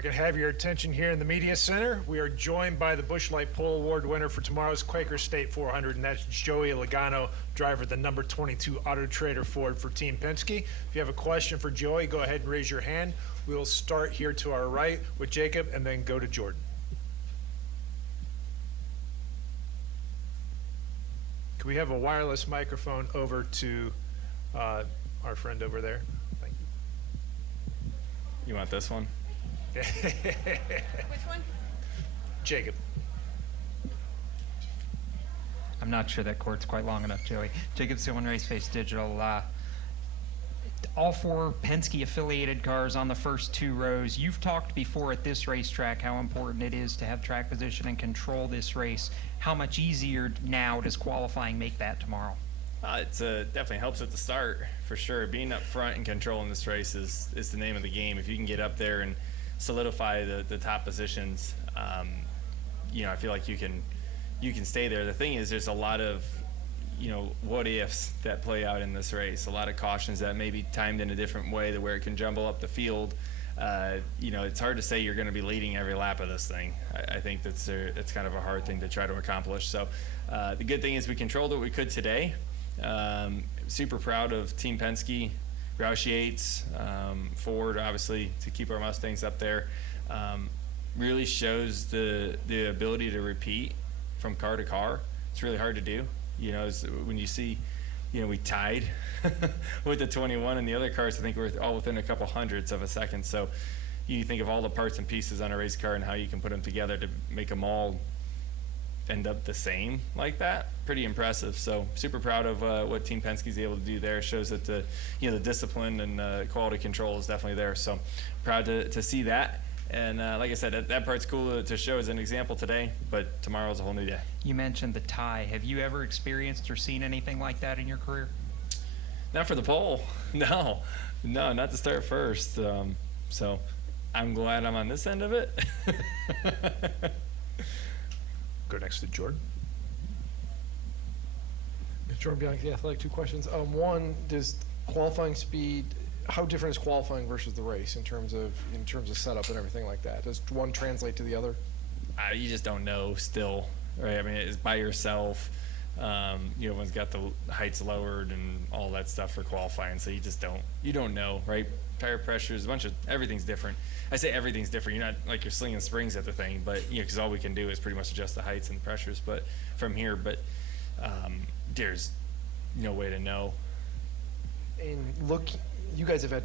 I can have your attention here in the Media Center, we are joined by the Busch Light Pole Award winner for tomorrow's Quaker State 400, and that's Joey Logano, driver of the number 22 Auto Trader Ford for Team Penske. If you have a question for Joey, go ahead and raise your hand. We will start here to our right with Jacob and then go to Jordan. Can we have a wireless microphone over to our friend over there? Thank you. You want this one? Which one? Jacob. I'm not sure that cord's quite long enough, Joey. Jacob Seelman, Race Face Digital. All four Penske-affiliated cars on the first two rows. You've talked before at this racetrack how important it is to have track position and control this race. How much easier now does qualifying make that tomorrow? It definitely helps at the start, for sure. Being up front and controlling this race is the name of the game. If you can get up there and solidify the top positions, I feel like you can stay there. The thing is, there's a lot of what ifs that play out in this race. A lot of cautions that may be timed in a different way to where it can jumble up the field. It's hard to say you're going to be leading every lap of this thing. I think it's kind of a hard thing to try to accomplish. So the good thing is we controlled what we could today. Super proud of Team Penske, Roush Yates, Ford, obviously, to keep our Mustangs up there. Really shows the ability to repeat from car to car. It's really hard to do. When you see, we tied with the 21 and the other cars, I think we're all within a couple hundredths of a second. So you think of all the parts and pieces on a race car and how you can put them together to make them all end up the same like that. Pretty impressive. So super proud of what Team Penske is able to do there. Shows that the discipline and quality control is definitely there. So proud to see that. And like I said, that part's cool to show as an example today, but tomorrow's a whole new day. You mentioned the tie. Have you ever experienced or seen anything like that in your career? Not for the pole. No, not to start first. So I'm glad I'm on this end of it. Go next to Jordan. Jordan Bianchi, Athletic. 2 questions. One, does qualifying speed, how different is qualifying versus the race in terms of setup and everything like that? Does one translate to the other? You just don't know still, right? I mean, it's by yourself. Everyone's got the heights lowered and all that stuff for qualifying, so you don't know, right? Tire pressures, everything's different. I say everything's different. You're not like you're slinging springs at the thing, but because all we can do is pretty much adjust the heights and pressures. But from here, there's no way to know. And look, you guys have had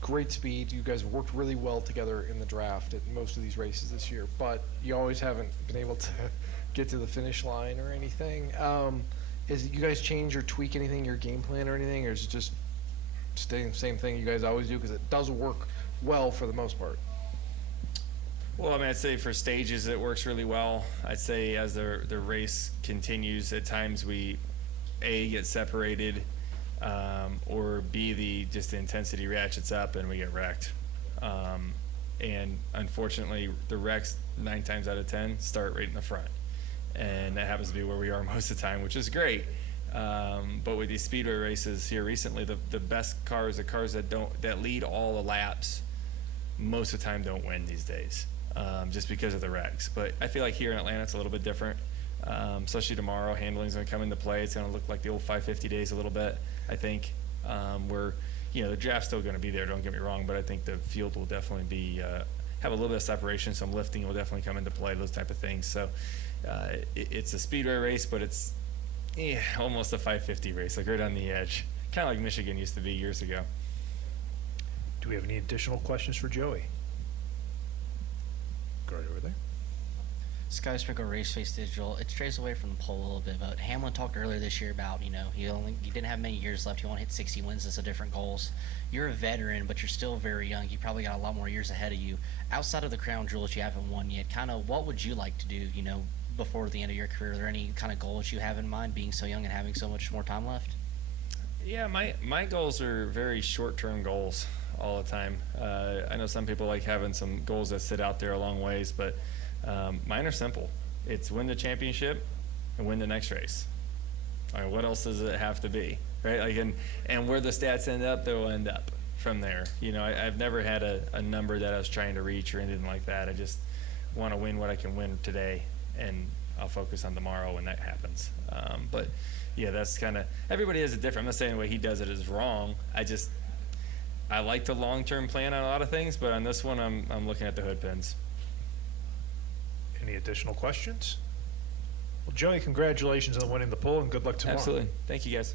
great speed. You guys have worked really well together in the draft at most of these races this year, but you always haven't been able to get to the finish line or anything. Is you guys change or tweak anything, your game plan or anything, or is it just staying the same thing you guys always do? Because it does work well for the most part. Well, I mean, I'd say for stages it works really well. I'd say as the race continues, at times we A, get separated, or B, the intensity ratchets up and we get wrecked. And unfortunately, the wrecks 9 times out of 10 start right in the front. And that happens to be where we are most of the time, which is great. But with these speedway races here recently, the best cars, the cars that lead all the laps, most of the time don't win these days, just because of the wrecks. But I feel like here in Atlanta, it's a little bit different. Especially tomorrow, handling's going to come into play. It's going to look like the old 550 days a little bit, I think. Where the draft's still going to be there, don't get me wrong, but I think the field will definitely be have a little bit of separation. Some lifting will definitely come into play, those type of things. So it's a speedway race, but it's almost a 550 race, like right on the edge, kind of like Michigan used to be years ago. Do we have any additional questions for Joey? Go right over there. Sky Sprinkle Race Face Digital. It strays away from the poll a little bit, but Hamlin talked earlier this year about, he didn't have many years left. You want to hit 60 wins. That's a different goals. You're a veteran, but you're still very young. You probably got a lot more years ahead of you. Outside of the crown jewels you haven't won yet, kind of what would you like to do, before the end of your career? Are there any kind of goals you have in mind, being so young and having so much more time left? Yeah, my goals are very short-term goals all the time. I know some people like having some goals that sit out there a long ways, but mine are simple. It's win the championship and win the next race. What else does it have to be, right? And where the stats end up, they'll end up from there. You know, I've never had a number that I was trying to reach or anything like that. I just want to win what I can win today, and I'll focus on tomorrow when that happens. But yeah, that's kind of, everybody has a different, I'm not saying the way he does it is wrong. I like the long-term plan on a lot of things, but on this one, I'm looking at the hood pins. Any additional questions? Well, Joey, congratulations on winning the pole, and good luck tomorrow. Absolutely. Thank you, guys.